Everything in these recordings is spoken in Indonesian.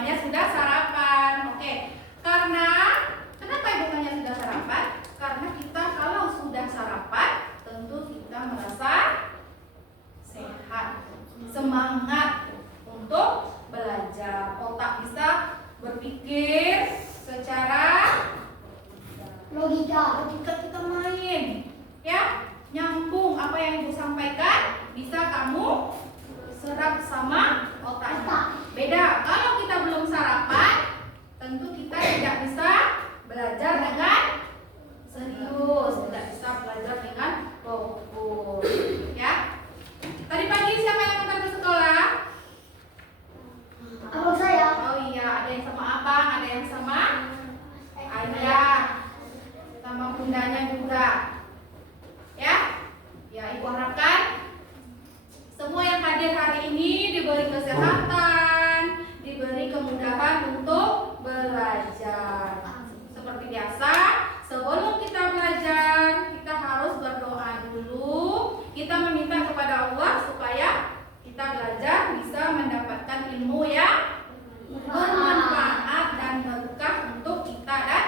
semuanya sudah sarapan. Oke. Karena kenapa Ibu tanya sudah sarapan? Karena kita kalau sudah sarapan, tentu kita merasa sehat, semangat untuk belajar. Otak bisa berpikir secara logika kita main, ya, nyambung apa yang Ibu sampaikan bisa kamu serap sama otaknya. Beda kalau kita belum sarapan, tentu kita tidak bisa belajar dengan serius, tidak bisa belajar dengan fokus, ya. Tadi pagi siapa yang antar ke sekolah? Abang saya. Oh iya, ada yang sama abang, ada yang sama ayah, sama bundanya juga, ya. Ya, Ibu harapkan semua yang hadir hari ini diberi kesehatan, diberi kemudahan untuk belajar. Seperti biasa, sebelum kita belajar, kita harus berdoa dulu. Kita meminta kepada Allah supaya kita belajar bisa mendapatkan ilmu yang bermanfaat dan berkah untuk kita dan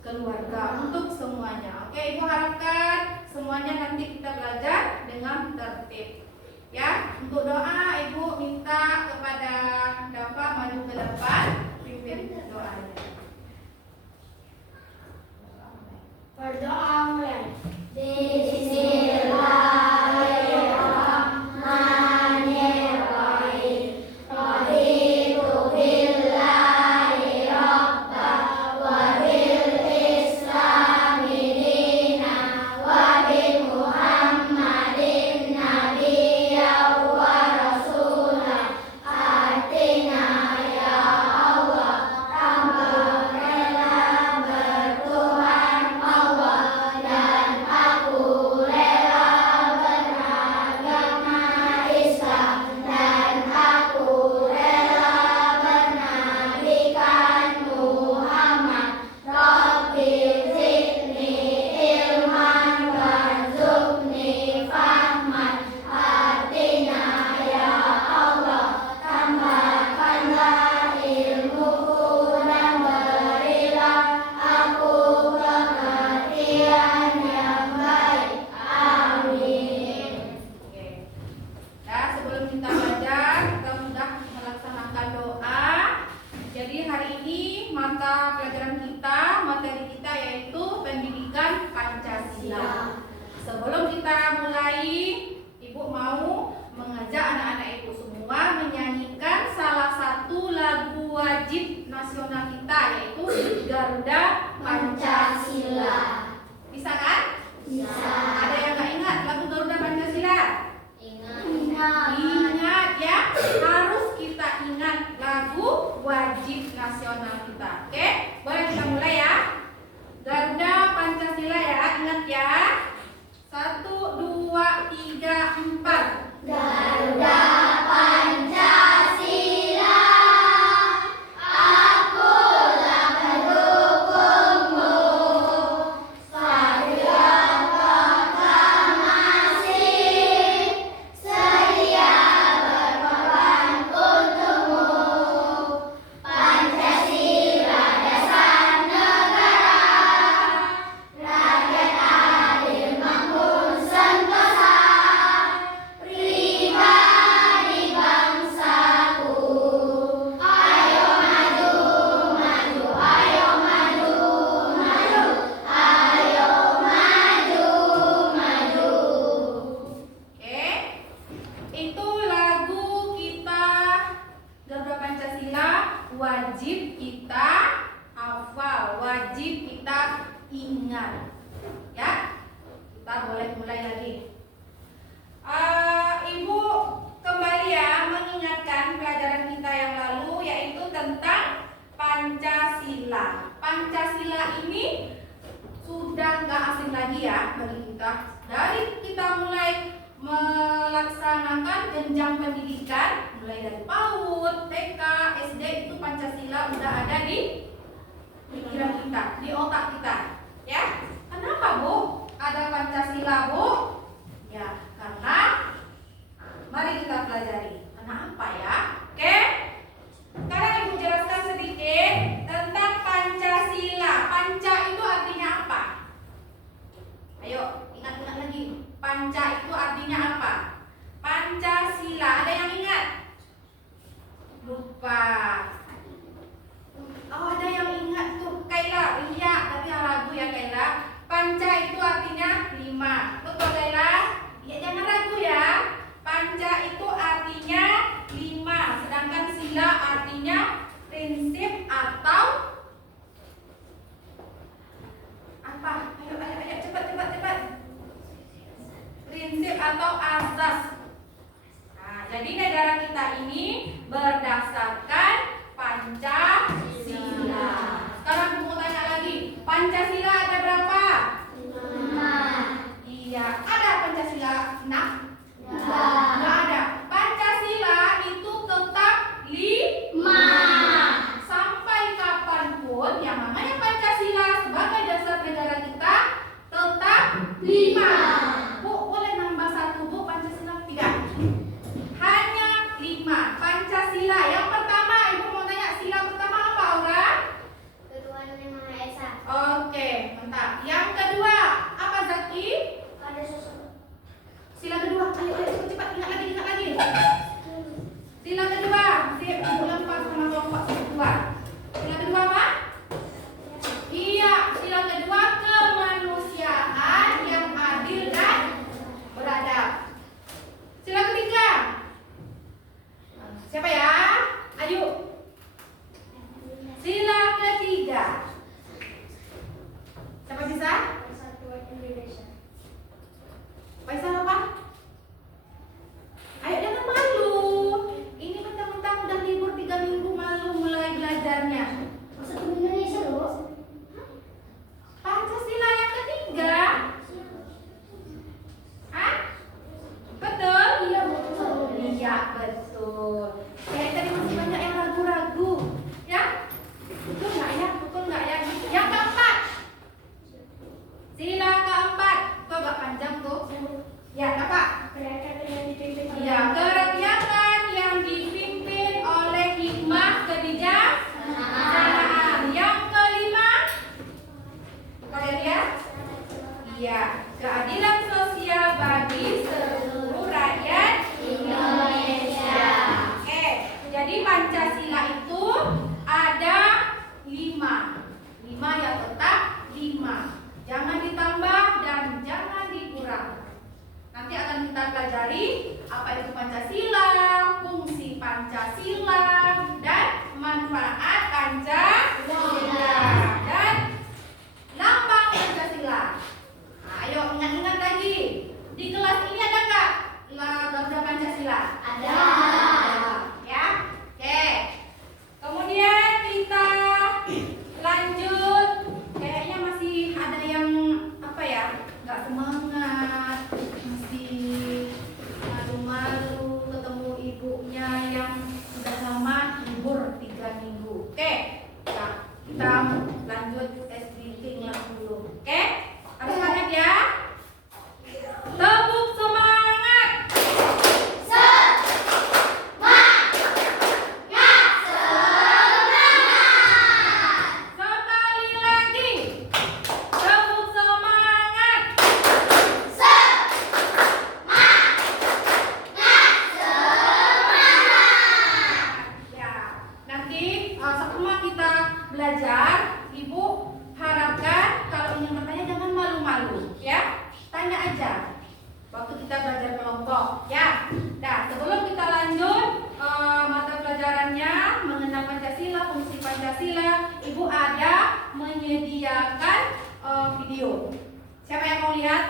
keluarga, untuk semuanya. Oke, Ibu harapkan semuanya nanti kita belajar dengan tertib. Ya, untuk doa Ibu minta kepada Dafa maju ke depan, pimpin doanya. Berdoa mulai. Sebelum kita mulai, Ibu mau mengajak anak-anak Ibu semua menyanyikan salah satu lagu wajib nasional kita, yaitu Garuda Pancasila. Bisa kan? Bisa. Ada yang nggak ingat lagu Garuda Pancasila? Ingat. Ingat ya, harus kita ingat lagu wajib nasional kita. Oke, boleh kita mulai ya. Garuda Pancasila ya, ingat ya. 1, 2, 3, 4. Garuda Pancasila, akulah pendukungmu. Satria proklamasi, sedia berkorban untukmu. Pancasila dasar negara, rakyat adil makmur sentosa. Pribadi bangsaku, ayo maju, maju, ayo maju, maju, ayo maju, maju. Oke, itu lagu kita Garuda Pancasila wajib kita hafal, wajib kita ingat. Ya, kita boleh mulai lagi. Ibu kembali ya mengingatkan pelajaran kita yang lalu, yaitu tentang Pancasila. Pancasila ini sudah nggak asing lagi ya bagi kita. Dari kita mulai melaksanakan jenjang pendidikan, mulai dari PAUD, TK, SD, itu Pancasila udah ada di pikiran kita, di otak kita. Ya, kenapa Bu ada Pancasila Bu? Ya, karena mari kita pelajari. Kenapa ya? Oke, sekarang Pancasila. Sekarang aku mau tanya lagi, Pancasila ada berapa? 5. Iya, ada Pancasila 6? Enggak. Nggak ada. Pancasila itu tetap 5. sampai kapanpun yang namanya Pancasila sebagai dasar negara kita tetap 5. Bu, boleh nambah 1 Bu, Pancasila? Tidak. Hanya 5. Pancasila yang pertama, Ibu mau tanya sila pertama apa, Aura? Ketuhanan yang Maha Esa. Oke, mantap. Yang kedua, apa Zaki? Ada sesuatu. Sila kedua, ayo cepat ingat lagi. Sila kedua, sip, Ibu lempar sama kelompok kedua. Sila kedua apa? Iya, sila kedua kemanusiaan yang adil dan beradab. Sila ketiga, siapa ya? Ayo. Sila ketiga, siapa bisa? Persatuan Indonesia. Faisal apa? Ayo jangan malu. Ini mentang-mentang udah libur 3 minggu malu mulai belajarnya. Persatuan Indonesia loh. Pancasila yang ketiga. Hah? Betul? Iya, betul. Iya, betul. Kayak tadi masih banyak yang ragu-ragu. Ya? Betul nggak ya? Betul nggak ya? Yang keempat. Sila keempat. Tuh agak panjang tuh. Ya, apa? Kerakyatan yang dipimpin oleh Ya, kerakyatan yang dipimpin oleh hikmah kebijaksanaan. Yang kelima, kalian lihat? Iya, keadilan sosial bagi seluruh rakyat Indonesia. Oke, jadi Pancasila itu ada 5. 5 ya, tetap 5. Jangan ditambah dan jangan dikurang. Nanti akan kita pelajari apa itu Pancasila, fungsi Pancasila, dan manfaat Pancasila dan lambang Pancasila. Nah, ayo ingat-ingat lagi. Di kelas ini ada nggak Garuda Pancasila? Ada. Ya. Oke. Kemudian kita lanjut. Kayaknya masih ada yang apa ya? Nggak semangat, masih malu-malu ketemu ibunya yang sudah lama libur 3 minggu. Oke. Nah, kita lanjut SDT dulu. Oke? Harus semangat ya. Tepuk semangat. Sekali lagi. Tepuk semangat. Ya, nanti setelah kita belajar, Ibu harapkan kalau ingin bertanya jangan malu-malu, ya. Tanya aja waktu kita belajar kelompok, ya. Nah, sebelum kita lanjut mata pelajarannya mengenal Pancasila, fungsi Pancasila, Ibu ada menyediakan video. Siapa yang mau lihat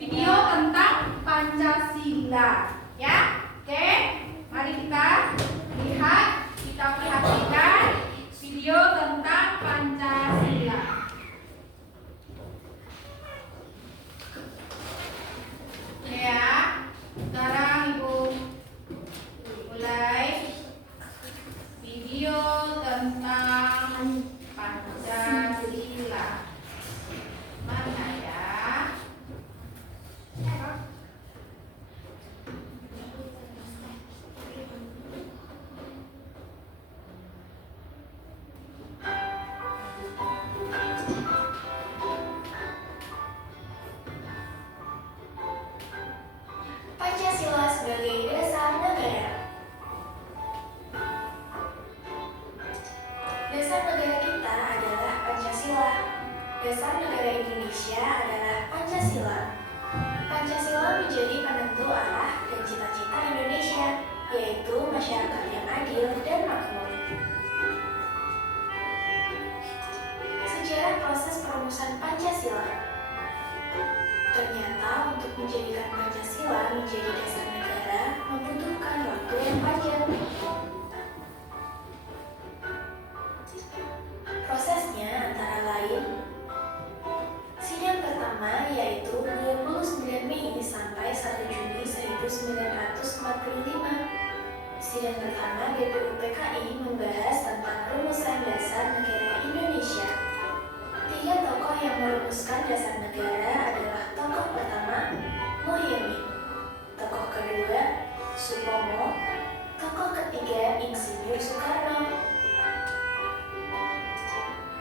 video tentang Pancasila? Ya, oke. Mari kita lihat, kita perhatikan video tentang Pancasila. Ya, sekarang Ibu mulai video tentang Pancasila. Mana ya? Pancasila sebagai dasar negara. Dasar negara kita adalah Pancasila. Dasar negara Indonesia adalah Pancasila. Pancasila menjadi penentu arah dan cita-cita Indonesia, yaitu masyarakat yang adil dan makmur. Sejarah proses perumusan Pancasila. Ternyata untuk menjadikan Pancasila menjadi dasar negara membutuhkan waktu yang panjang. UPKI membahas tentang rumusan dasar negara Indonesia. 3 tokoh yang merumuskan dasar negara adalah tokoh pertama, Muhyiddin, tokoh kedua, Supomo, tokoh ketiga, Insinyur Soekarno.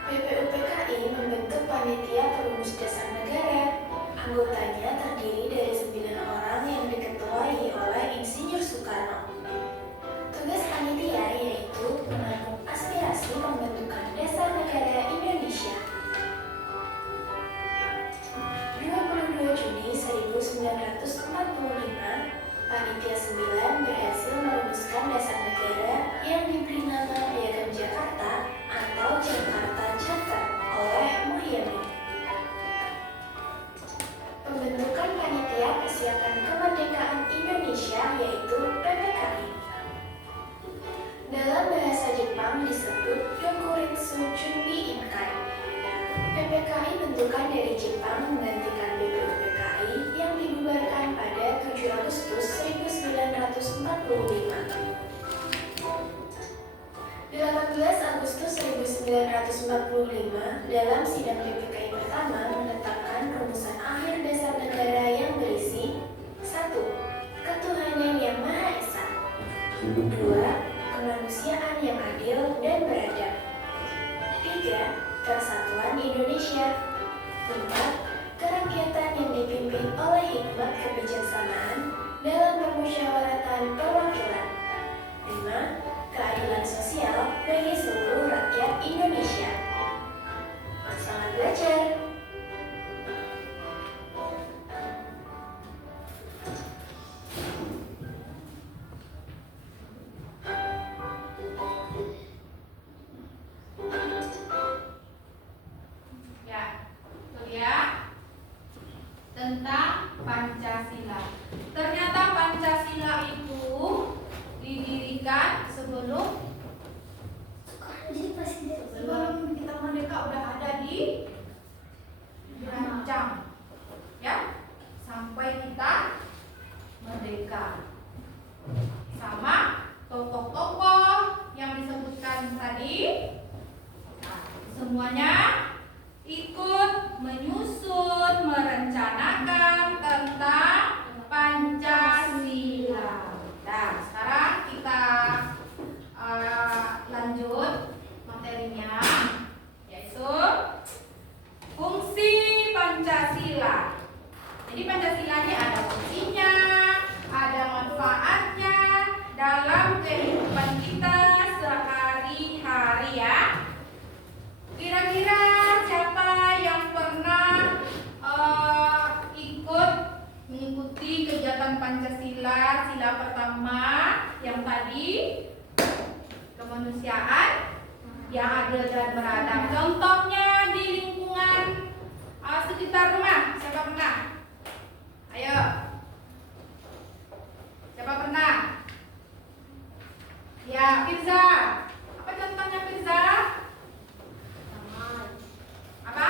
BPUPKI membentuk panitia perumus dasar negara. Anggotanya terdiri dari 9 orang yang diketuai oleh Insinyur Soekarno. Tugas panitia yaitu menampung aspirasi pembentukan dasar negara Indonesia. 22 Juni 1945, Panitia 9 berhasil merumuskan dasar negara yang diberi nama Piagam Jakarta atau Jakarta Charter oleh Muhyiddin. Pembentukan Panitia Persiapan Kemerdekaan Indonesia yaitu PPKI. Dalam bahasa Jepang disebut Yokuritsu Junbi Inkai. PPKI bentukan dari Jepang menggantikan BPUPKI yang dibubarkan pada 7 Agustus 1945. 18 Agustus 1945, dalam sidang PPKI pertama menetapkan rumusan akhir dasar negara yang berisi 1. Ketuhanan yang Maha Esa. 2. Kemanusiaan yang adil dan beradab. 3. Persatuan Indonesia. 4. Kerakyatan yang dipimpin oleh hikmat kebijaksanaan dalam permusyawaratan perwakilan. 5. Keadilan sosial bagi seluruh rakyat Indonesia. Selamat belajar. Tentang Pancasila. Ternyata Pancasila itu didirikan sebelum kita merdeka udah ada dirancang, ya, sampai kita merdeka. Sama tokoh-tokoh yang disebutkan tadi, semuanya ikut menyusun, merencanakan tentang Pancasila. Nah, sekarang kita lanjut materinya, yaitu fungsi Pancasila. Jadi Pancasila ini ada fungsinya, ada manfaatnya dalam kehidupan kita sehari-hari, ya. Kira-kira siapa yang pernah ikut mengikuti kegiatan Pancasila? Sila pertama yang tadi, kemanusiaan yang adil dan beradab. Contohnya di lingkungan sekitar rumah, siapa pernah? Ayo, siapa pernah? Ya, Firza. Apa contohnya, Firza? Apa?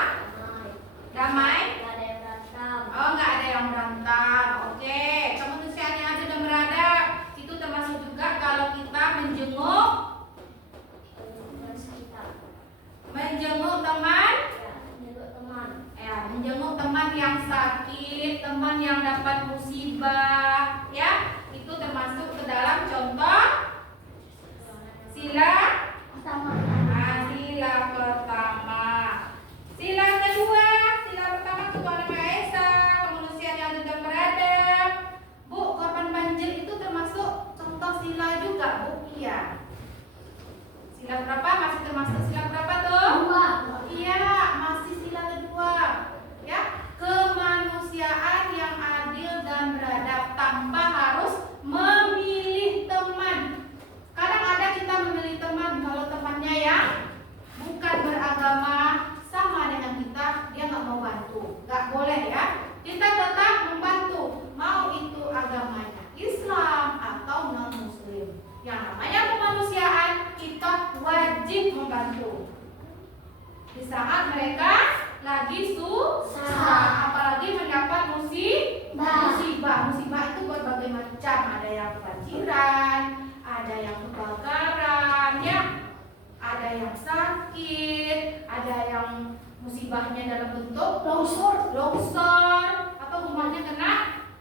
Damai? Nggak ada yang berantem. Oh, nggak ada yang berantem. Oke, kemanusiaan yang adil dan beradab itu termasuk juga kalau kita menjenguk teman, ya, menjenguk teman yang sakit, teman yang dapat musibah, ya, itu termasuk ke dalam contoh sila pertama. Sila kedua, sila pertama ketuhanan Maha Esa, kemanusiaan yang adil dan beradab. Bu, korban banjir itu termasuk contoh sila juga, Bu? Iya. Sila berapa? Masih termasuk sila berapa tuh? 2. Iya, masih sila kedua. Ya, kemanusiaan yang adil dan beradab tanpa harus memilih teman. Kadang ada kita memilih teman kalau temannya yang bukan beragama sama dengan kita, dia nggak mau bantu. Nggak boleh, ya. Kita tetap membantu, mau itu agamanya Islam atau non-Muslim. Yang namanya kemanusiaan, kita wajib membantu di saat mereka lagi susah, apalagi mendapat musibah. Musibah itu berbagai macam, ada yang kebanjiran, ada yang kebakaran, yang sakit, ada yang musibahnya dalam bentuk Longsor. atau rumahnya kena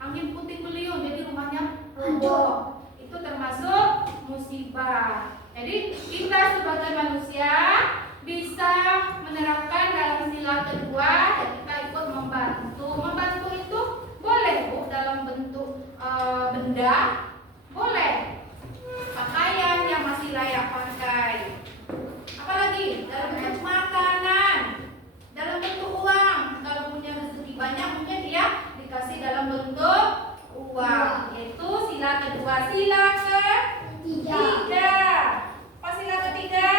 angin puting beliung, jadi rumahnya roboh. Itu termasuk musibah. Jadi kita sebagai manusia bisa menerapkan dalam sila kedua, dan kita ikut membantu. Membantu itu boleh Bu dalam bentuk benda, boleh pakaian yang masih layak pakai, apalagi dalam bentuk makanan, dalam bentuk uang. Kalau punya rezeki banyak mungkin dia dikasih dalam bentuk uang, yaitu sila kedua. Sila ketiga, apa sila ketiga?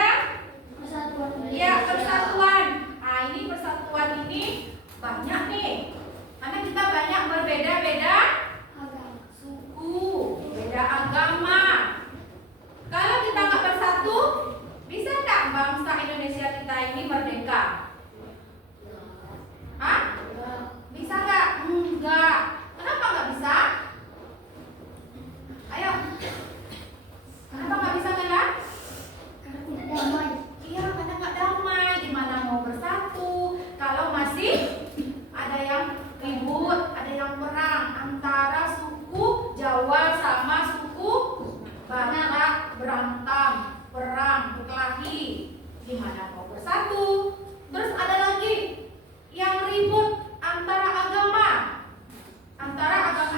Ya, persatuan. Nah, ini persatuan ini banyak nih, karena kita banyak berbeda-beda suku, beda agama. Kalau kita nggak bersatu, bisa nggak bangsa Indonesia kita ini merdeka? Hah? Bisa nggak? Enggak. Kenapa nggak bisa? Ayo. Kenapa nggak bisa kan? Iya, karena nggak damai. Gimana mau bersatu kalau masih ada yang ribut, ada yang perang antara suku Jawa sama suku Batak, berantem, perang, berkelahi. Gimana mau bersatu? Terus ada lagi yang ribut antara agama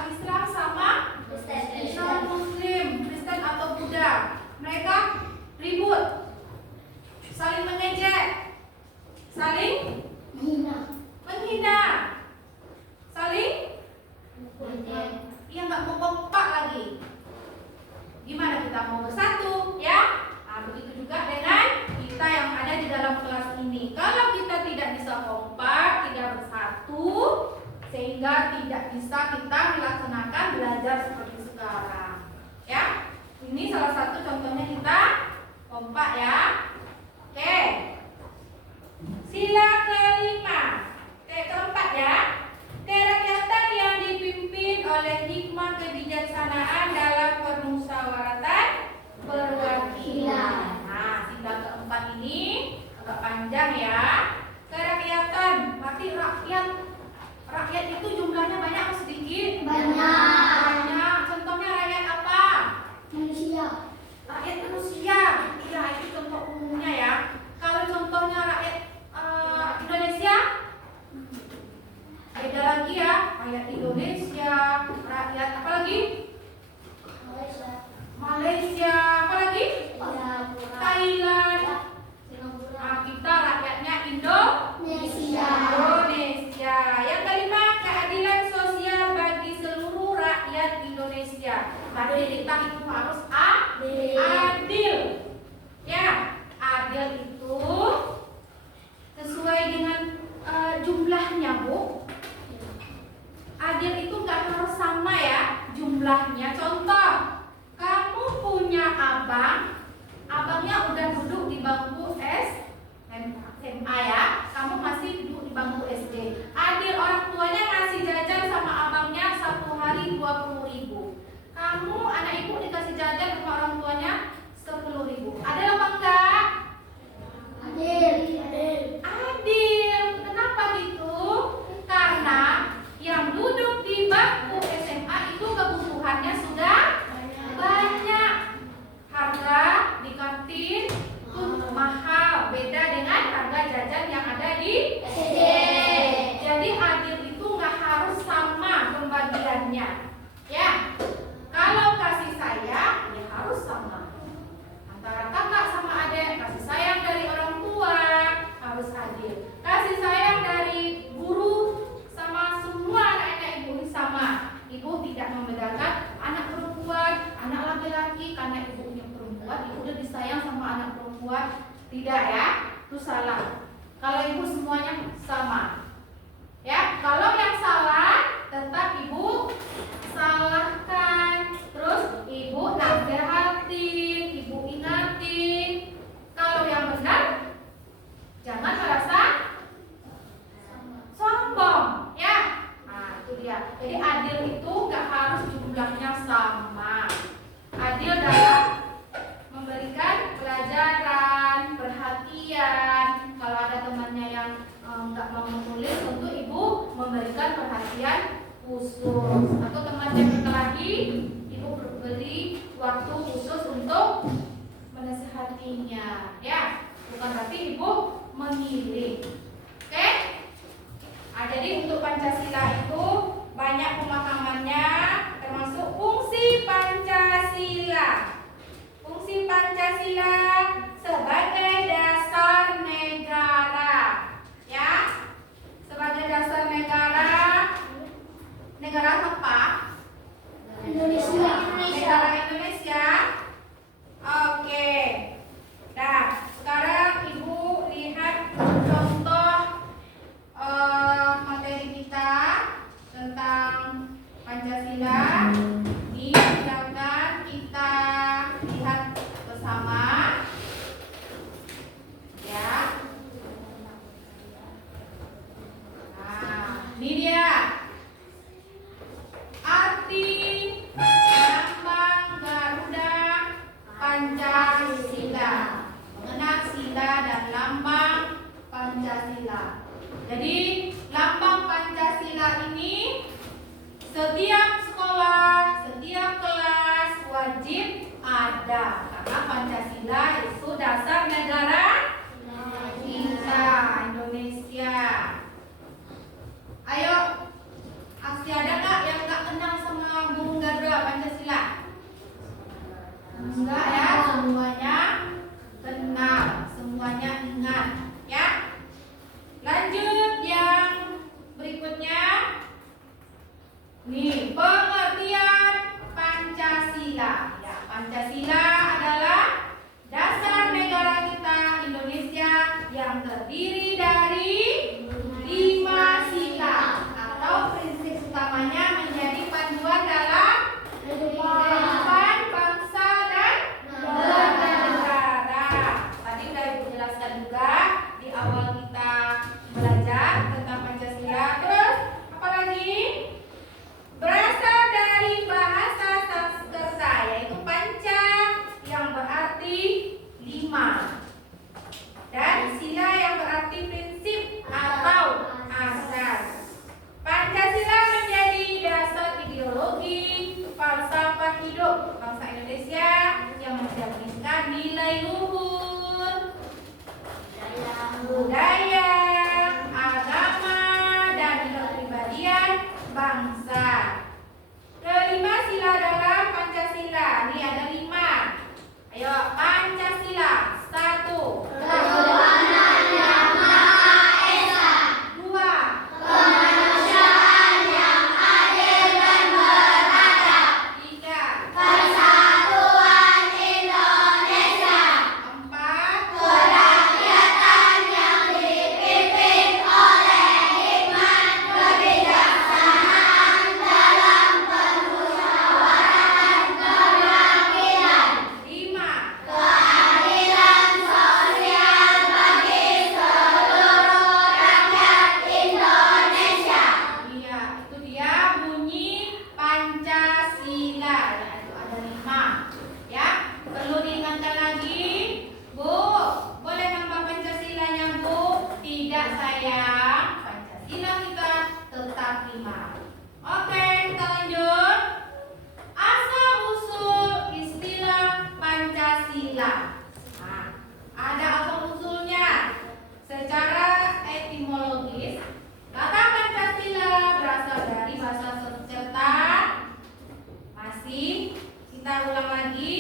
Islam sama Muslim, Kristen atau Buddha. Mereka ribut, saling mengejek, saling menghina, saling nggak mau kompak lagi. Gimana kita mau bersatu, ya? Nah, begitu juga dengan kita yang ada di dalam kelas ini. Kalau kita tidak bisa kompak, tidak bersatu, sehingga tidak bisa kita melaksanakan belajar seperti sekarang, ya. Ini salah satu contohnya kita kompak, ya. Oke. Sila kelima, keempat, ya. Kerakyatan yang dipimpin oleh hikmah kebijaksanaan dalam permusyawaratan perwakilan. Nah, sila keempat ini agak panjang, ya. Kerakyatan, berarti rakyat. Rakyat itu jumlahnya banyak atau sedikit? Banyak. Contohnya rakyat apa? Manusia. Rakyat manusia. Iya, itu contoh umumnya, ya. Kalau contohnya rakyat Indonesia, beda lagi, ya. Rakyat Indonesia, rakyat apa lagi? Malaysia, apa lagi? Thailand. Nah, kita rakyatnya Indonesia. Yang kelima, keadilan sosial bagi seluruh rakyat Indonesia. Berarti kita itu harus adil. Ya, adil itu sesuai dengan jumlahnya, Bu. Adil itu nggak harus sama, ya, jumlahnya. Contoh, kamu punya abangnya udah duduk di bangku SMA, ya. Kamu masih duduk di bangku SD. Adil, orang tuanya ngasih jajan sama abangnya satu hari 20.000. Kamu, anak ibu, dikasih jajan sama orang tuanya 10.000. Adil apa enggak? Adil. Kenapa gitu? Karena yang duduk di bangku SMA itu kebutuhannya sudah banyak. Harga di kantin tuh mahal, beda dengan harga jajan yang ada di SD. Jadi adil itu nggak harus sama pembagiannya, ya. Kalau kasih sayang, ya harus sama. Antara kakak sama adik, kasih sayang dari orang tua harus adil. Kasih sayang dari guru sama semua anak-anak ibu sama. Ibu tidak membedakan anak perempuan, anak laki-laki. Karena ibunya perempuan, ibu udah disayang sama anak perempuan. Tidak, ya, itu salah. Kalau ibu semuanya sama, ya. Kalau yang salah, tetap ibu salahkan. Terus ibu nasihatin, ibu ingatin. Kalau yang benar, jangan merasa sombong, ya. Nah, itu dia. Jadi adil itu gak harus jumlahnya sama. Adil dalam memberikan pelajaran, perhatian bukan berarti ibu memilih. Oke? Jadi untuk Pancasila itu banyak pemahamannya, termasuk fungsi Pancasila. Fungsi Pancasila sebagai dasar negara, ya, sebagai dasar negara. Negara apa? Indonesia. Negara Indonesia. Oke. Nah, sekarang ibu lihat contoh materi kita tentang Pancasila. Silakan kita lihat bersama, ya. Nah, ini dia arti lambang Garuda Pancasila. Mengenal sila dan lambang Pancasila. Jadi lambang Pancasila ini setiap sekolah, setiap kelas wajib ada, karena Pancasila itu dasar negara kita Indonesia. Ayo, masih ada nggak yang nggak kenal sama burung Garuda Pancasila? Enggak ya, semuanya kenal, semuanya ingat, ya. Lanjut yang berikutnya. Nih, pengertian Pancasila. Ya, Pancasila adalah dasar negara kita Indonesia yang terdiri dari 5 sila atau prinsip utamanya menjadi panduan dalam kehidupan bangsa dan bernegara. Tadi sudah Ibu jelaskan juga di awal kita belajar tentang Pancasila. Terus apa lagi? Berasal dari bahasa Sanskerta, yaitu panca yang berarti 5 dan sila yang berarti prinsip atau asas. Pancasila menjadi dasar ideologi falsafah hidup bangsa Indonesia yang mencerminkan nilai luhur, budaya, agama, dan kepribadian bangsa. Kelima sila dalam Pancasila. Ini ada 5. Ayo, Pancasila. 1. Ketuhanan Yang Maha Esa. 2. Kemanusiaan yang adil dan beradab. 3. Persatuan Indonesia. 4. Kerakyatan yang dipimpin oleh hikmat kebijaksanaan dalam permusyawaratan kebawakilan. 5. Keadilan sosial bagi seluruh rakyat Indonesia. Iya, itu dia bunyi Pancasila. Ya, itu ada 5. Ya, perlu diingatkan lagi, Bu. Boleh nambah Pancasilanya, Bu? Tidak, sayang. Pancasila kita tetap 5. Oke, kita lanjut. Asal usul istilah Pancasila. Nah, ada asal usulnya. Secara etimologis, kata Pancasila berasal dari bahasa Sanskerta. Masih kita ulang lagi,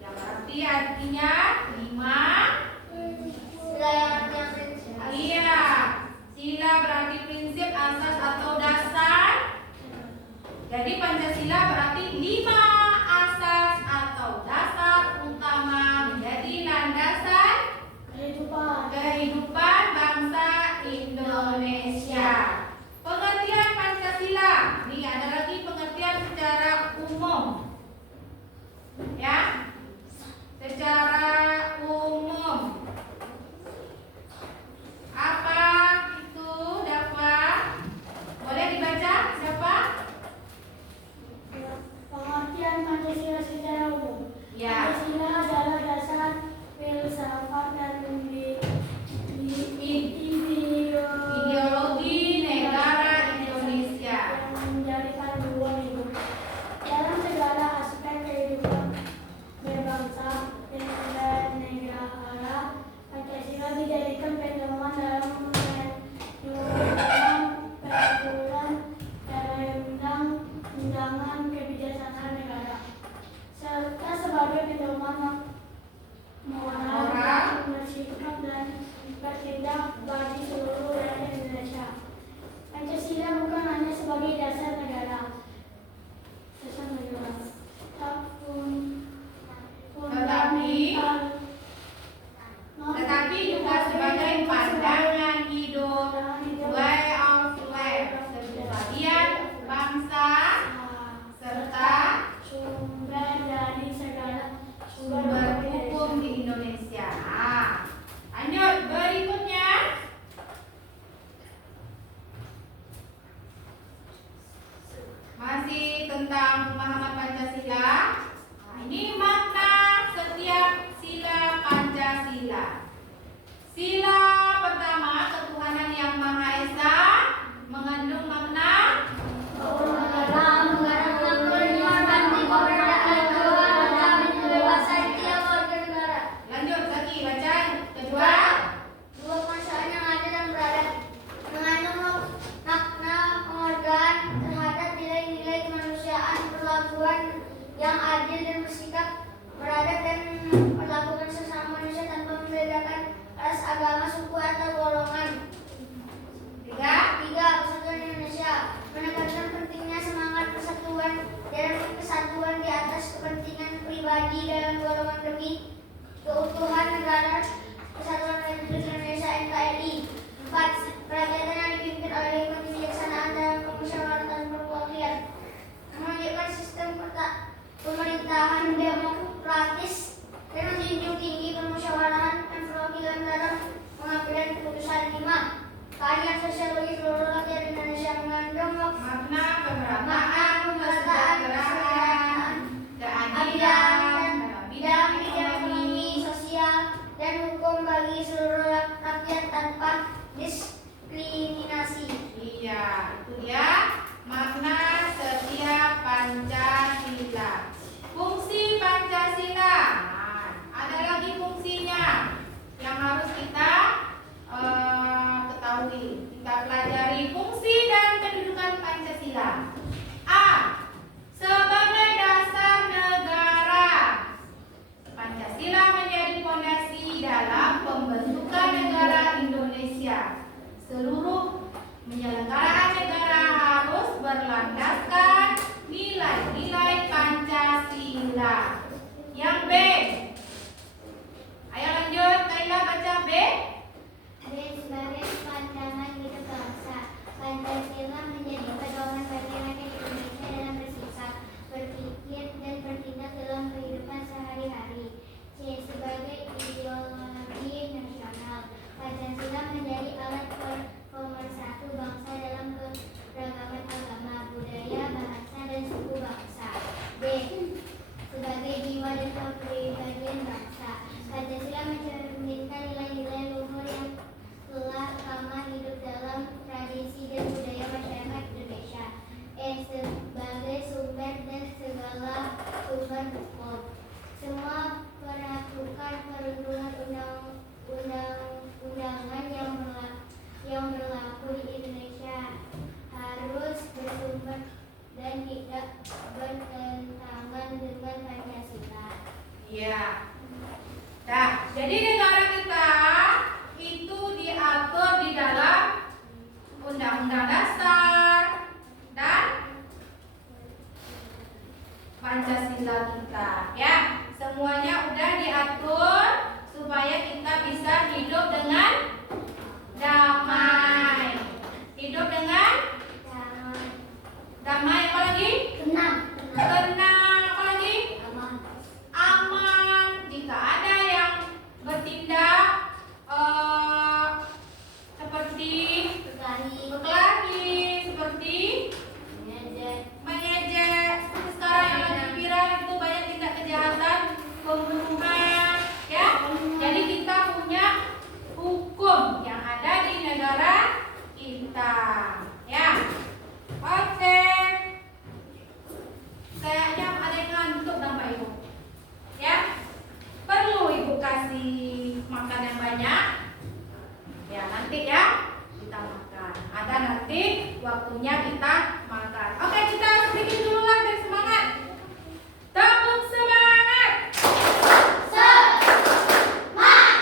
yang berarti artinya 5. Iya, sila berarti prinsip, asas atau dasar. Jadi Pancasila berarti 5 asas atau dasar utama menjadi landasan kehidupan bangsa Indonesia. Pengertian Pancasila. Ini ada lagi pengertian secara umum. Ya. Secara umum. Apa itu, Dafa? Boleh dibaca, Dafa? Pengertian Pancasila secara umum. Ya. Pancasila adalah dasar filsafat dan bertindak bagi seluruh rakyat Indonesia. Pancasila bukan hanya sebagai dasar negara, tetapi juga sebagai pandangan hidup, way of life, sebagian bangsa serta sumber dari segala sumber hukum di Indonesia. Lanjut berikutnya. Masih tentang pemahaman Pancasila. Nah, ini makna setiap sila Pancasila. Sila pertama, ketuhanan yang Maha Esa, mengandung makna lanjut lagi baca kedua. dua perasaan yang ada dan berada, mengandung makna penghargaan terhadap nilai-nilai kemanusiaan, perlakuan yang adil dan bersikap beradab dan memperlakukan sesama manusia tanpa membedakan ras, agama, suku atau golongan. Tiga, persatuan Indonesia, menekankan pentingnya semangat persatuan dan kesatuan di atas kepentingan pribadi dalam golongan demi keutuhan negara Kesatuan Republik Indonesia NKRI. 4. Peradaban yang dipimpin oleh hikmat kebijaksanaan dalam pemusyawaratan perwakilan, menunjukkan sistem pemerintahan demokratis dan menjunjung tinggi permusyawarahan dan perwakilan dalam pengambilan keputusan. 5. Keadilan sosial bagi seluruh rakyat Indonesia, mengandung makna kebersamaan, kesejahteraan, keadilan dalam bidang ekonomi, sosial, dan hukum bagi seluruh rakyat tanpa diskriminasi. Iya, itu dia makna setiap Pancasila. Fungsi Pancasila. Nah, ada lagi fungsinya yang harus kita ketahui. Kita pelajari fungsi dan kedudukan Pancasila. A. Sebagai dasar negara, Pancasila menjadi fondasi dalam pembentukan negara Indonesia. Seluruh penyelenggaraan negara harus berlandaskan nilai-nilai Pancasila. Yang B. Ayo lanjut, Kaila baca B. Sebagai pandangan hidup bangsa, Pancasila menjadi pedoman bagi rakyat Indonesia dalam bersikap, berpikir, dan bertindak dalam kehidupan sehari-hari. C. Sebagai ideologi nasional, Pancasila menjadi alat pemersatu bangsa dalam keragaman agama, budaya, bahasa, dan suku bangsa. D. Sebagai jiwa dan kepribadian bangsa, Pancasila mencerminkan nilai-nilai luhur yang telah lama hidup dalam tradisi dan budaya masyarakat Indonesia. E. Sebagai sumber dan segala sumber hukum, semua peraturan perundungan undang-undangan yang berlaku di Indonesia harus bersumber dan tidak bertentangan dengan Pancasila. Iya. Nah, jadi negara kita itu diatur di dalam Undang-Undang Dasar dan Pancasila kita, ya. Semuanya udah diatur supaya kita bisa hidup dengan damai. Hidup dengan damai, apa lagi? Tenang. Tenang, apa lagi? Aman. Aman. Jika ada yang bertindak seperti berkelahi, seperti mengejek. Sekarang yang lagi viral itu banyak tindak kejahatan, pembunuhan, ya. Jadi kita punya hukum yang ada di negara kita, ya. Oke. Kayaknya ada yang ngantuk Bapak Ibu, ya. Perlu Ibu kasih makan yang banyak, ya. Nanti ya kita makan. Ada nanti waktunya kita makan. Oke, kita sedikit dulu lah biar semangat. Tepuk semangat. Semangat.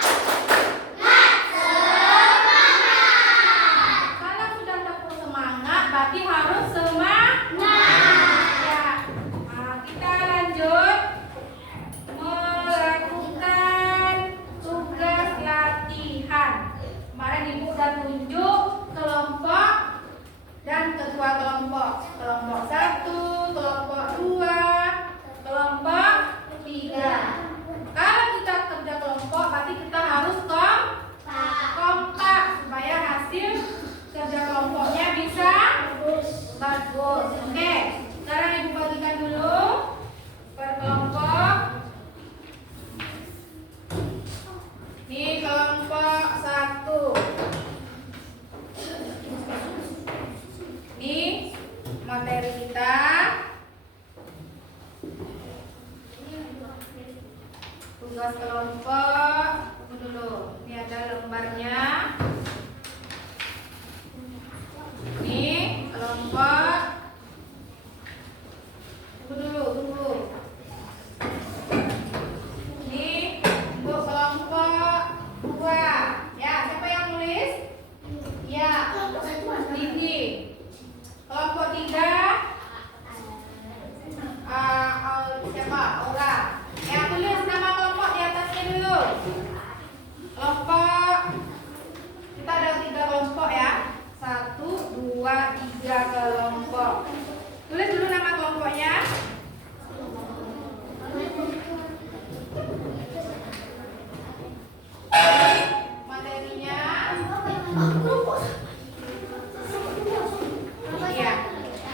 gambarnya. Ini kelompok. Tunggu. Ini untuk kelompok 2. Ya, siapa yang nulis? Ya, Didi. Kelompok 3. Siapa? Aura. Ya, tulis nama kelompok di atasnya dulu. Kelompok. Kita ada 3 kelompok ya. 1, 2, 3 kelompok. Tulis dulu nama kelompoknya. Materinya. Iya.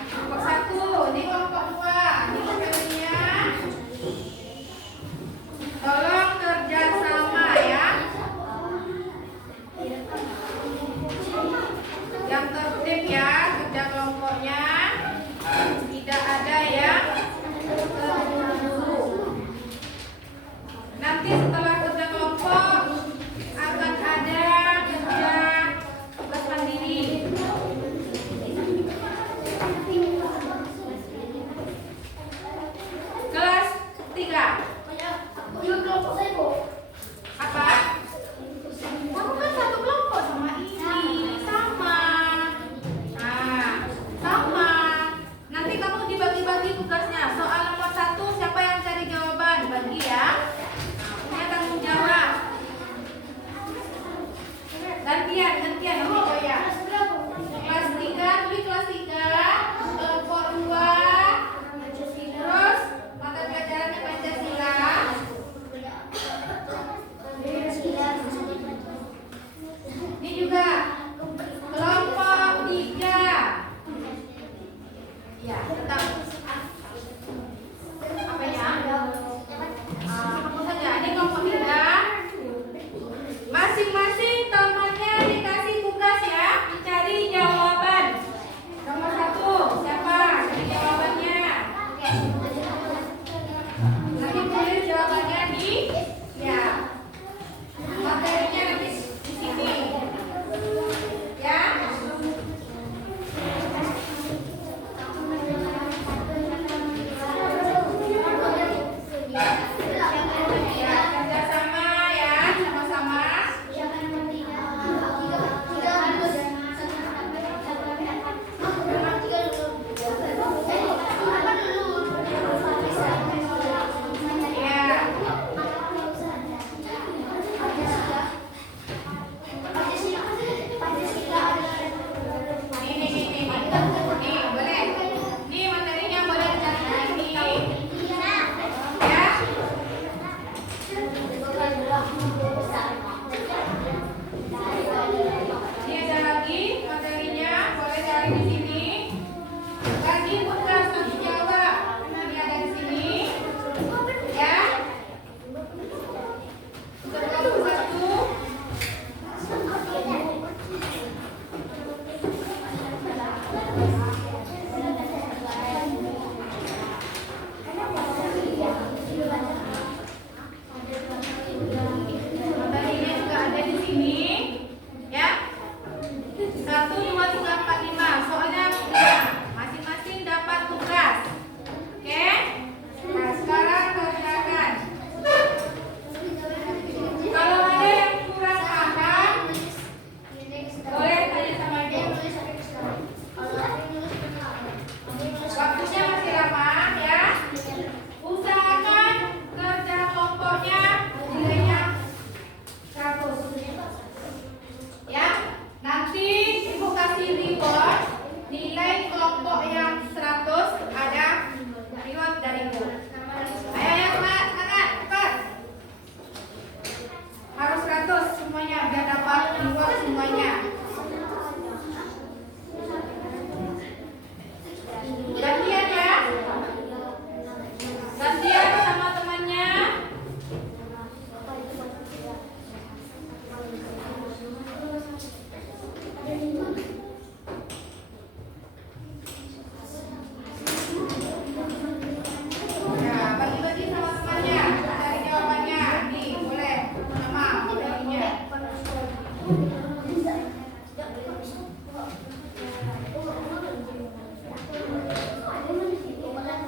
Kelompok 1, ini kelompok 2. Ini materinya. Tolong kerjasama ya. Yang tertib ya kerja kelompoknya. Tidak ada yang terburu-buru. Nanti setelah kerja kelompok akan ada kerja tugas mandiri. Kelas 3. Apa? Kamu kan satu kelompok sama ini. Sama. Nah, sama. Nanti kamu dibagi-bagi tugasnya. Soal nomor 1 siapa yang cari jawaban? Bagi ya. Punya tanggung jawab. Gantian ini Joya. Kelas 3, tulis kelas 3. Kelompok 2. Terus mata pelajarannya Pancasila. Ini juga kelompok 3. Ya, tetap. Apanya? Apa saja? Ini kelompok 3. Masing-masing temannya dikasih tugas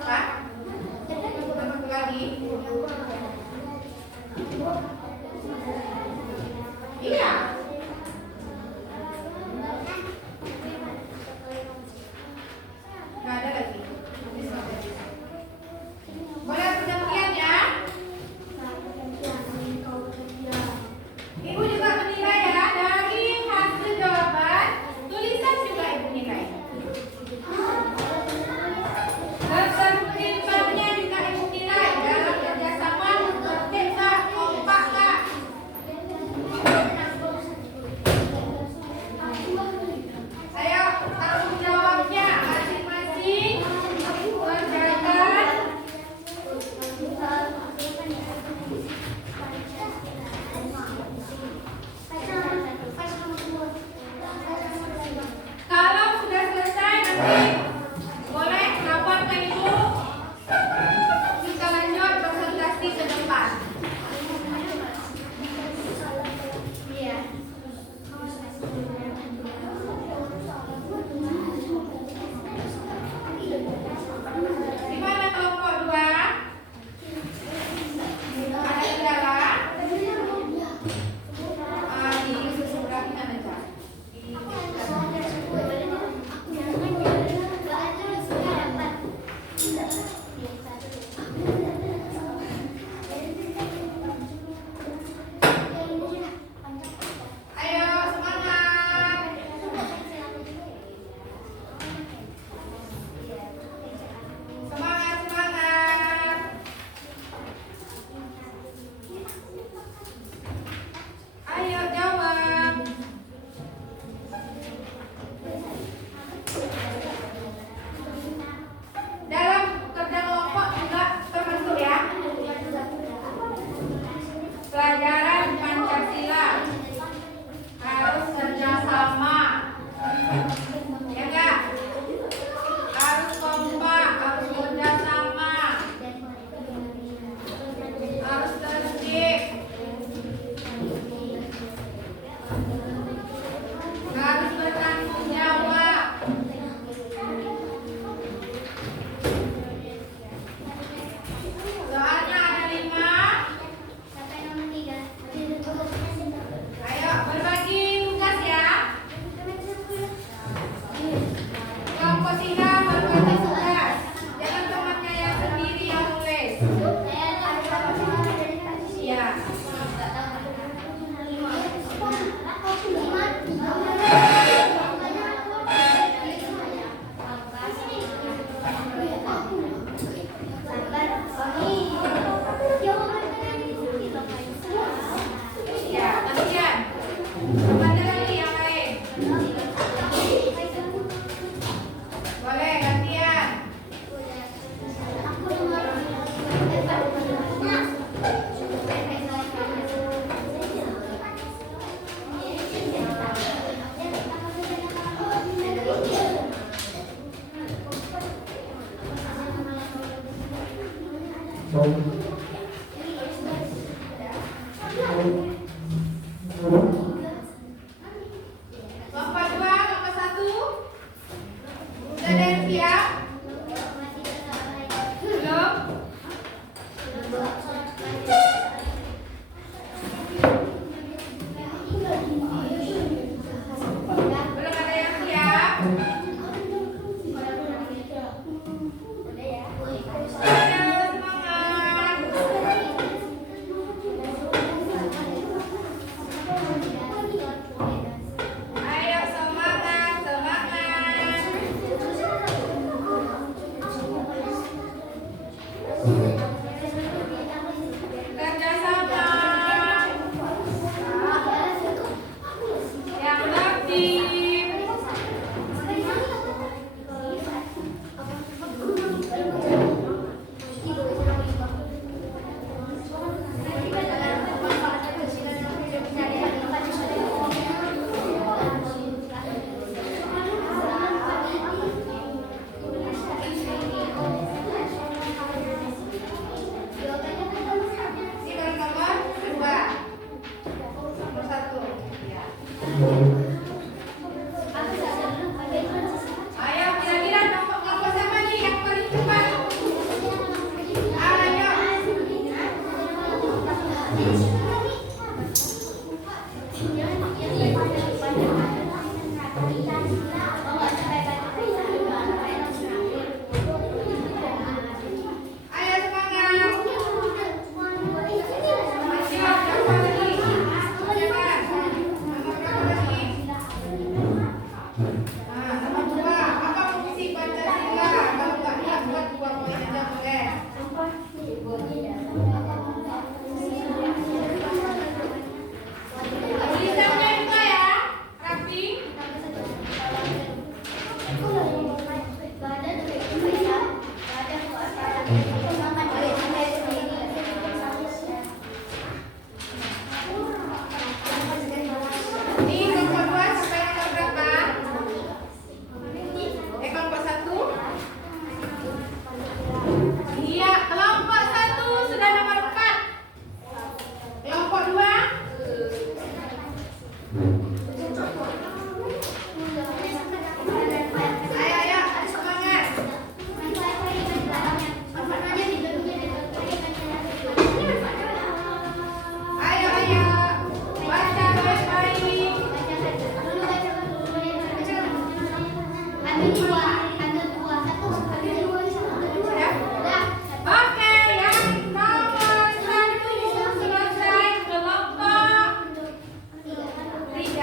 Pak? Satu lagi. Iya. Nggak ada lagi. Boleh pergantian ya. Ibu juga menilai ya dari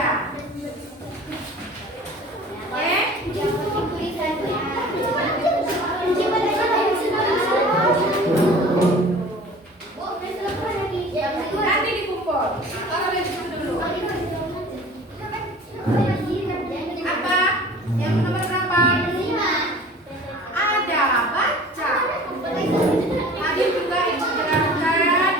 aja. Oke? Nanti dikumpul. Taruh di situ dulu. Apa? Yang nomor berapa? Ada baca. Tadi juga ibu jelaskan.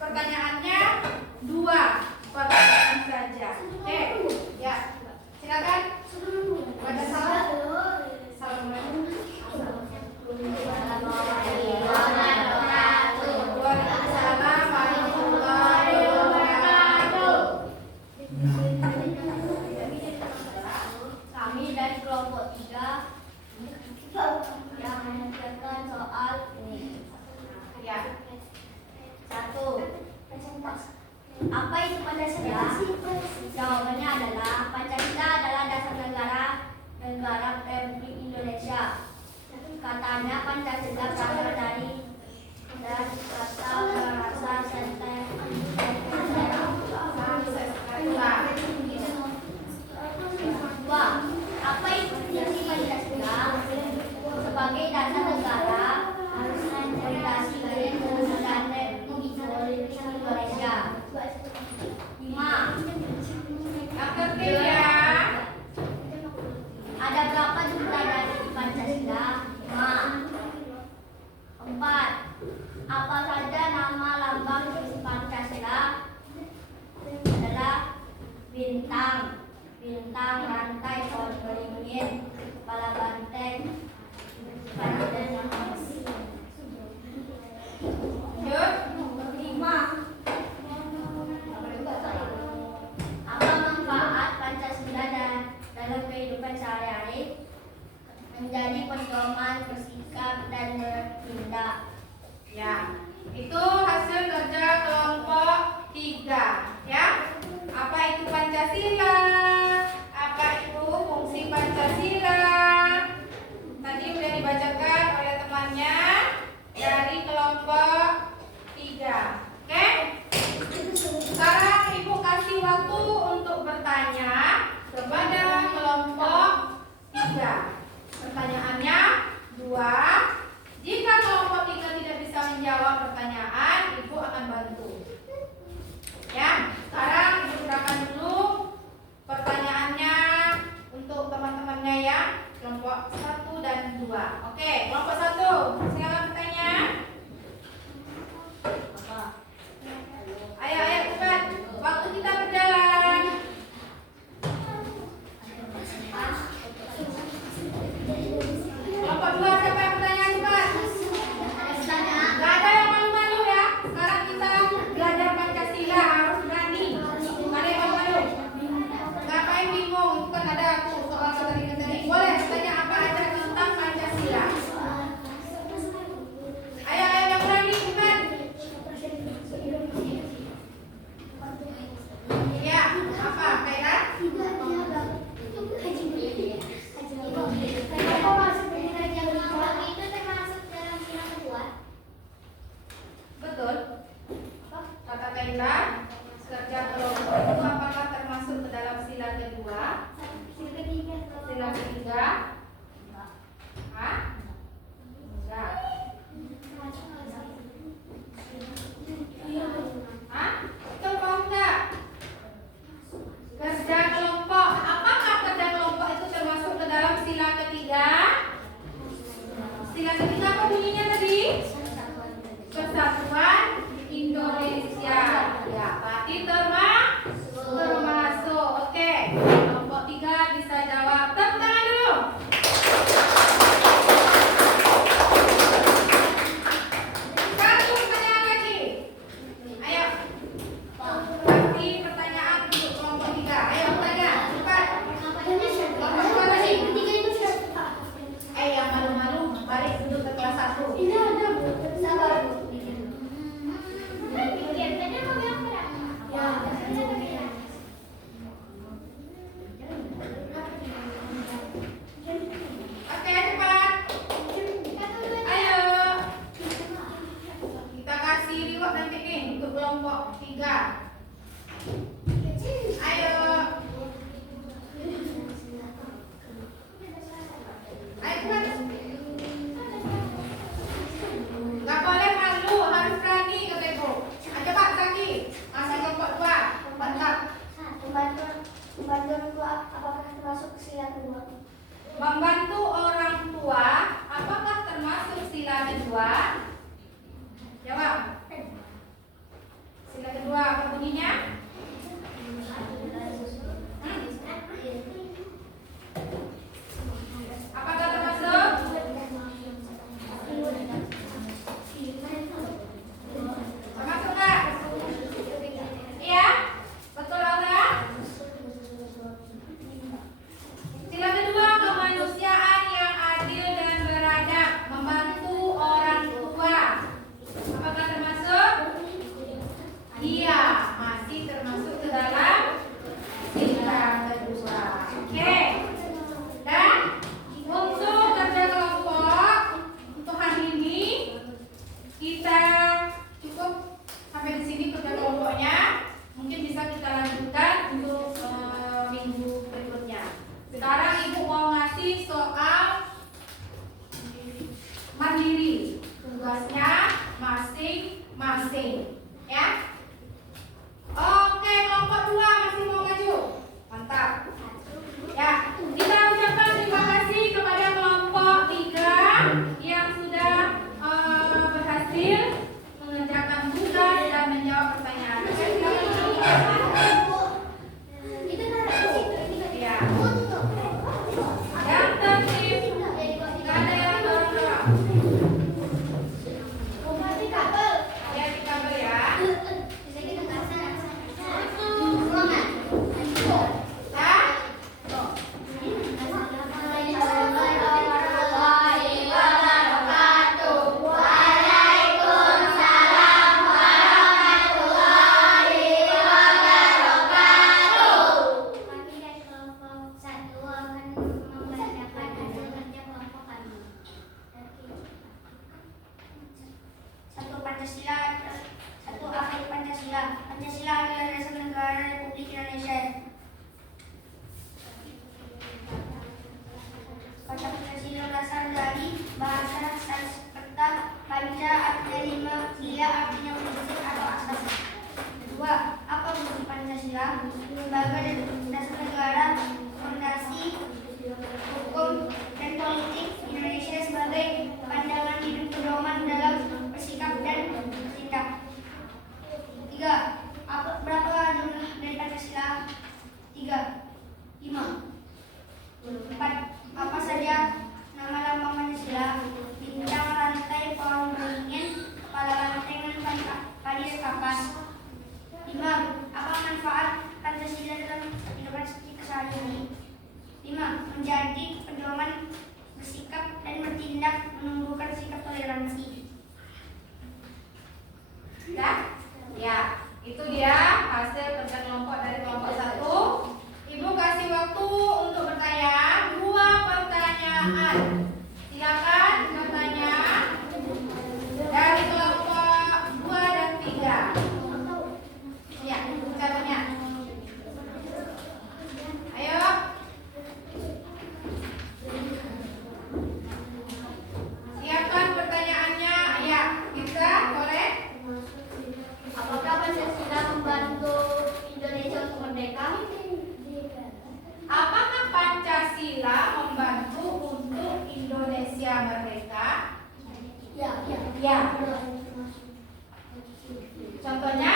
Pertanyaannya 2 pertanyaan saja. Oke, ya silakan. Ada salah? Assalamualaikum. Waalaikumsalam warahmatullahi wabarakatuh. Kami dari kelompok 3 yang mengajarkan soal ini. Ya. 1. Apa itu Pancasila? Jawabannya adalah Pancasila adalah dasar negara Republik Indonesia. Katanya Pancasila berasal dari kata bahasa Dua, apa itu fungsi Pancasila? Sebagai dasar negara harus orientasi dan Republik Indonesia. 5. Yang ketiga. Ada berapa jumlah dari Pancasila? 5. 4. Apa saja nama lambang Pancasila? Adalah bintang, rantai, pohon beringin, kepala banteng, dan Lanjut. 5. Apa manfaat Pancasila dalam kehidupan sehari-hari? Menjadi pedoman bersikap dan bertindak. Ya, itu hasil kerja kelompok 3. Ya, apa itu Pancasila? Apa itu fungsi Pancasila? Tadi sudah dibacakan oleh temannya dari kelompok 3. Oke? Sekarang Ibu kasih waktu untuk bertanya kepada kelompok 3. Pertanyaannya 2. Jika kelompok 3 tidak bisa menjawab pertanyaan, Ibu akan bantu. Ya, sekarang Ibu serahkan dulu pertanyaannya untuk teman-temannya ya, kelompok 1 dan 2. Oke, kelompok 1, silakan bertanya. Ayo cepat, waktu kita berjalan. Kelompok 2, siapa yang bertanya cepat? Gak ada yang malu-malu ya. Sekarang kita belajar Pancasila, harus berani. Gak ada yang malu-malu. Ngapain bingung? Itu kan ada aku soal tadi. Boleh tanya apa aja tentang Pancasila. Ayo yang berani cepat. Ya, apa Kaira? Betul. Kata Kaira, kerja kelompok itu apakah termasuk ke dalam sila kedua? Sila ketiga? Hah? Enggak. Hah? Betul apa enggak? Kerja kelompok. Apakah kerja kelompok itu termasuk ke dalam sila ketiga? Sila ketiga apa bunyinya tadi? Persatuan Indonesia. Ya, berarti termasuk. Oke. Kelompok 3 bisa jawab. Tepuk tangan dulu. Satu pertanyaan lagi. Ayo. Kasih pertanyaan untuk kelompok 3. Ayo tanya. Cepat. Kelompok 2 lagi. Yang malu-malu balik duduk ke kelas 1. Oke, cepat. Ayo. Kita kasih reward nanti nih untuk kelompok 3. Ayo. Ayo cepat. Gak boleh malu, harus berani kata Ibu. Coba Saki, masih kelompok 2. Mantap. Membantu orang tua apakah termasuk sila kedua? Membantu orang tua apakah termasuk sila kedua? Jawab. masing-masing. Ya. Oke, kelompok 2 masih mau maju. Mantap. Ya, kita ucapkan terima kasih kepada kelompok 3 yang sudah berhasil mengerjakan tugas dan menjawab pertanyaan. Oke, silakan duduk. Ya. Yang tertib, nggak ada yang dorong-dorong. Ya, di kabel ya. Pancasila adalah dasar negara Republik Indonesia. Kata Pancasila berasal dari bahasa Sanskerta. Panca artinya 5, sila artinya prinsip atau asas. 2. Apa fungsi Pancasila? Lembaga dasar negara, fondasi hukum dan politik Indonesia sebagai pandangan hidup pedoman dalam bersikap dan bertindak. 3. Berapa jumlah dari Pancasila? 3, 5, 4. Apa saja nama lambang Pancasila? Bintang, rantai, pohon beringin, kepala banteng, dan padir kapas. 5. Apa manfaat Pancasila dalam kehidupan kita sehari-hari? 5. Menjadi pedoman bersikap dan bertindak, menumbuhkan sikap toleransi. Ya? Ya, itu dia hasil kerja kelompok dari kelompok 1. Ibu kasih waktu untuk bertanya 2 pertanyaan. Silakan bertanya dari kelompok 2 dan 3. Ya, caranya. Ayo. Siapkan pertanyaannya. Ya, bisa boleh? Apakah Pancasila membantu Indonesia untuk merdeka? Apakah Pancasila membantu untuk Indonesia merdeka? Ya. Contohnya?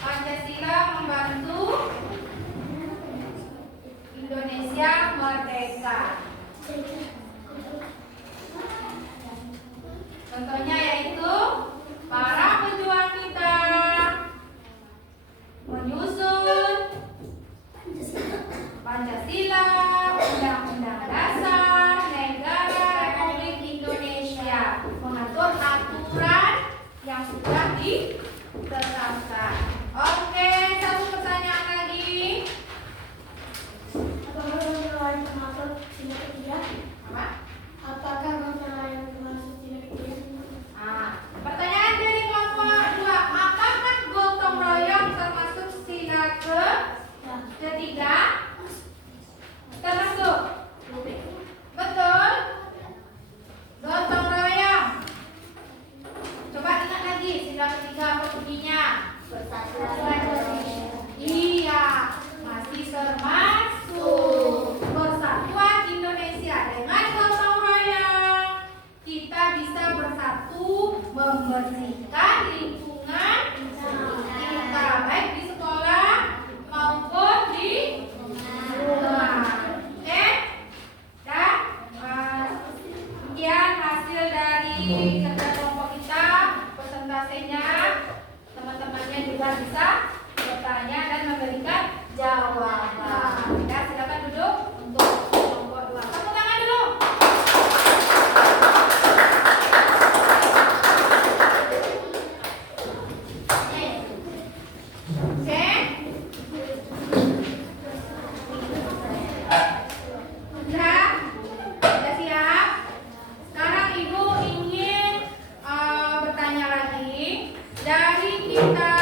Pancasila membantu Indonesia merdeka. Contohnya yaitu para pejuang kita menyusun Pancasila, Undang-Undang Dasar Negara Republik Indonesia, mengatur aturan yang sudah ditetapkan. Oke, satu pertanyaan lagi. Apakah masalah yang termasuk tidak Pertanyaan dari kelompok 2. Apakah gotong royong termasuk sila ketiga? Termasuk? Betul? Gotong royong. Coba ingat lagi sila ketiga apa bunyinya? Iya, masih termasuk. Persatuan Indonesia dengan gotong royong kita bisa bersatu membersihkan lingkungan kita, baik di sekolah maupun di rumah. Oke? Dan sekian hasil dari kerja kelompok kita. Persentasenya teman-temannya juga bisa bertanya dan memberikan jawaban. Ya, silakan duduk untuk kelompok 2. Tepuk tangan dulu. Oke. Sudah siap? Sekarang Ibu ingin bertanya lagi. Dari kita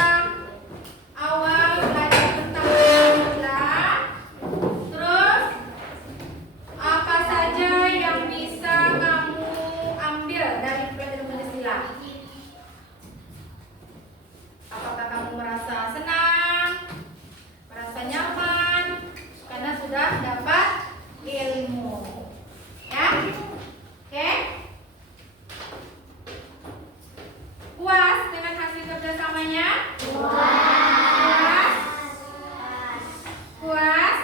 awal belajar tentang Pancasila, dari pelajaran Pancasila? Apakah kamu merasa senang, merasa nyaman karena sudah dapat ilmu? Ya, oke? Puas dengan hasil kerjasamanya? Puas? Puas?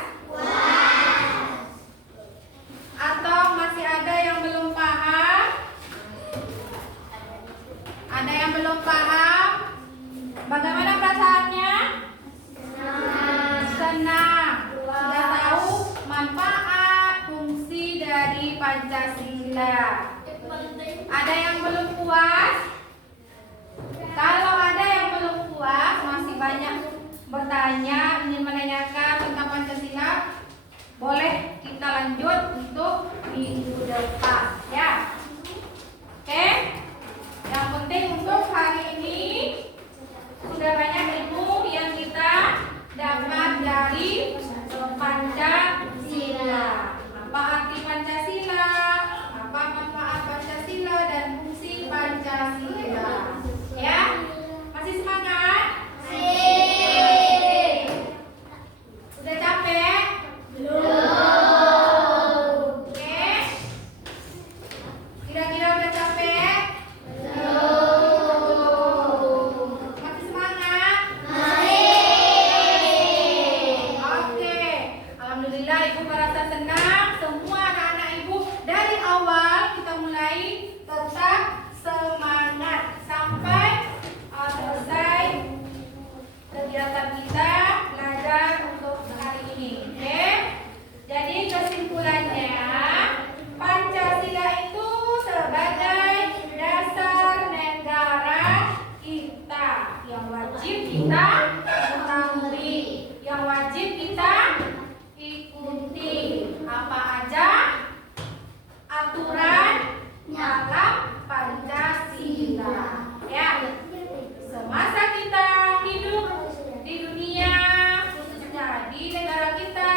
Atau masih ada yang belum paham? Ada yang belum paham? Bagaimana perasaannya? Senang. Sudah tahu manfaat fungsi dari Pancasila. Ada yang belum puas? Kalau ada yang belum puas, masih banyak bertanya, ingin menanyakan tentang Pancasila, boleh kita lanjut untuk minggu depan, ya. Oke? Yang penting untuk hari ini sudah banyak ilmu yang kita dapat dari Pancasila. Apa arti Pancasila? Apa manfaat Pancasila dan fungsi Pancasila? Ya? Masih semangat? Sudah capek? Oke? Kira-kira udah capek? Masih semangat? Oke. Alhamdulillah Ibu merasa senang. Semua anak-anak Ibu dari awal kita mulai tetap semangat sampai selesai kegiatan kita belajar untuk hari ini. Oke? Jadi kesimpulannya, Pancasila itu sebagai dasar negara kita yang wajib kita ketahui, yang wajib kita ikuti. Apa aja aturan dalam Pancasila, ya. Semasa kita hidup di dunia, khususnya di negara kita,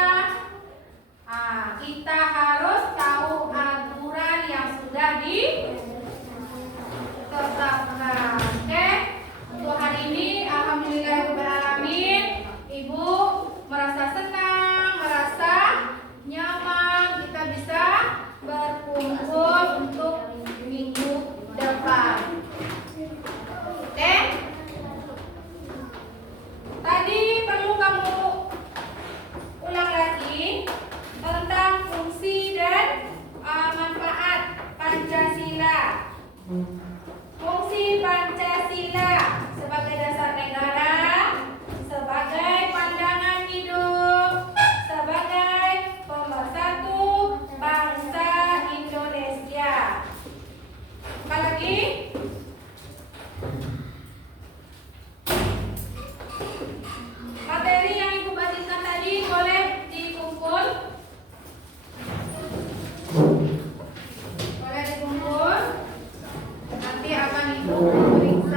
kita harus tahu aturan yang sudah ditetapkan. Oke? Untuk hari ini, alhamdulillahirobbilalamin, Ibu merasa senang, merasa nyaman, kita bisa berkumpul untuk minggu depan. Oke? Tadi perlu kamu ulang lagi tentang fungsi dan manfaat Pancasila. Fungsi Pancasila sebagai dasar negara, sebagai pandangan hidup, sebagai pemersatu bangsa Indonesia. Apa lagi? Materi yang Ibu bagikan tadi boleh dikumpul. Boleh dikumpul. Nanti akan Ibu berikan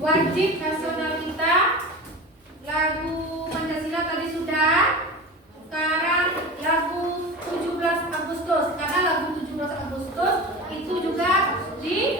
Wajib nasional kita, lagu Pancasila tadi sudah. Sekarang lagu 17 Agustus, karena lagu 17 Agustus itu juga di